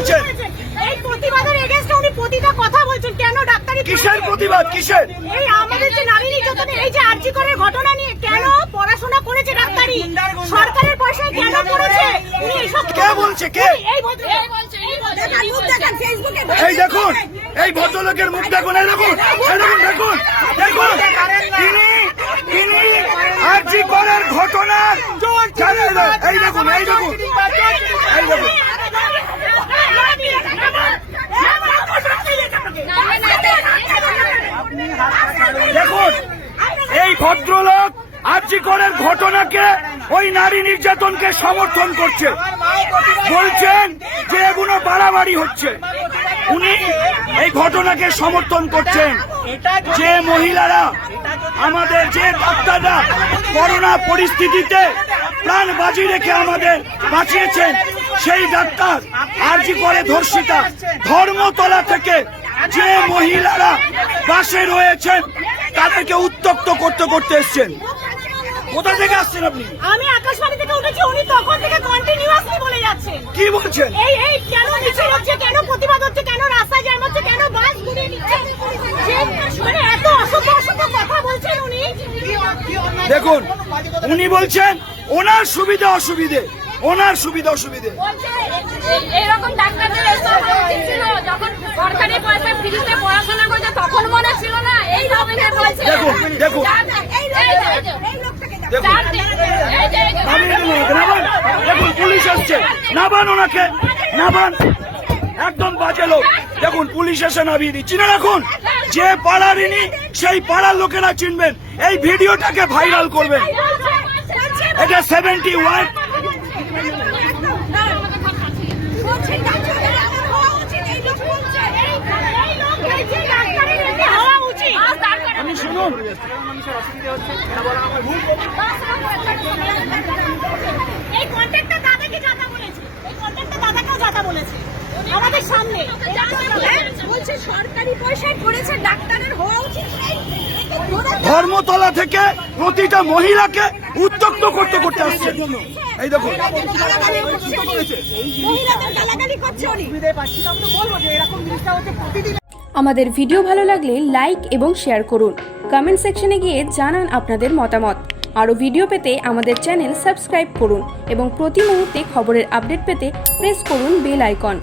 বলছেন? এই প্রতিবাদের এগেইনস্টে উনি প্রতিটা কথা বলছেন। কেন ডাক্তারি কিসের প্রতিবাদ? কিসের? এই আমাদের যে নারী নির্যাতনের এই যে আরজি করের ঘটনা নিয়ে কেন পড়াশোনা করেছে ডাক্তারি, সরকারের পয়সায় কেন করেছে উনি এসব কে বলছে? কে? এই বলছে দেখেন ফেসবুকে এই দেখুন, এই ভদ্রলোকের মুখ দেখুন, এই দেখুন, এই দেখুন, দেখুন, দেখুন, তিনি আরজি করের ঘটনা এই দেখুন, এই দেখুন, এই দেখুন, দেখুন, এই ভদ্রলোক আরজি করের ঘটনাকে, ওই নারী নির্যাতনকে সমর্থন করছে, বলছেন যে এগুলো বাড়াবাড়ি হচ্ছে। উনি এই ঘটনাকে সমর্থন করছেন। যে মহিলারা, আমাদের যে ডাক্তাররা করোনা পরিস্থিতিতে প্রাণ বাজি রেখে আমাদের বাঁচিয়েছেন, সেই ডাক্তার আরজি করে ধর্ষিতা ধর্মতলা থেকে যে মহিলারা বাসে রয়েছেন তাদেরকে উত্তপ্ত করতে করতে এসছেন। কোথা থেকে আসছেন আপনি? আমি আকাশবাণী থেকে উঠেছি, উনি তখন থেকে কন্টিনিউয়াসলি বলে যাচ্ছেন। কি বলছেন? এই কেন মিছিল হচ্ছে, কেন প্রতিবাদ হচ্ছে, কেন রাস্তায় জ্যাম হচ্ছে, কেন বাস ঘুরিয়ে নিচ্ছে, মানে এত অসভ্য অসভ্য কথা বলছেন উনি। দেখুন, উনি বলছেন ওনার সুবিধা অসুবিধে, ওনার সুবিধা অসুবিধে। এরকম ডাক্তারদের ছিল যখন সরকারি পয়সা ফ্রিতে পড়াশোনা করছে তখন মনে ছিল না। এই ধরনের বলছে। দেখুন, দেখুন, দেখুন, পুলিশ আসছে, নাবান ওনাকে, নাবান, একদম বাজে লোক। দেখুন, পুলিশ এসে নামিয়ে দিচ্ছি না। রাখুন, যে পাড়ার ইনি সেই পাড়ার লোকেরা চিনবেন। এই ভিডিওটাকে ভাইরাল করবেন। এটা 71 আমি শুনুন, এই কন্ট্রাক্টর দাদাকে যাতা বলেছে, এই কন্ট্রাক্টর দাদাকেও যাতা বলেছে আমাদের সামনে। বলছে সরকারি পয়সায় করেছে, ডাক্তারের হওয়া উচিত। ধর্মতলা থেকে প্রতিটা মহিলাকে উত্তক্ত করতে করতে আসছে। এই দেখুন, আমাদের ভিডিও ভালো লাগলে লাইক এবং শেয়ার করুন। কমেন্ট সেকশনে গিয়ে জানান আপনাদের মতামত। আরও ভিডিও পেতে আমাদের চ্যানেল সাবস্ক্রাইব করুন এবং প্রতি মুহূর্তে খবরের আপডেট পেতে প্রেস করুন বেল আইকন।